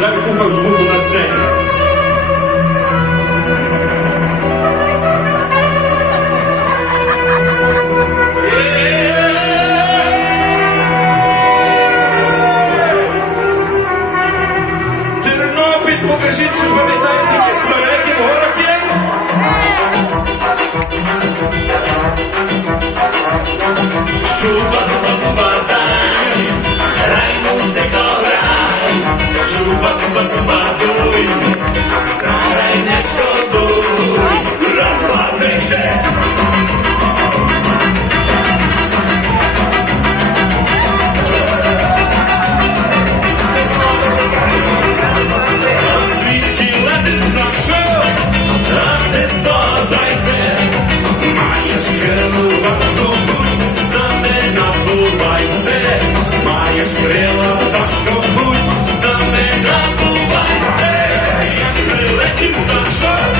так кухав звуку на сцені. Тернопіль, покажіть, що пам'ятаєте, які смереки в горах є. Chuva do Bambam sucker by the wind. the sun.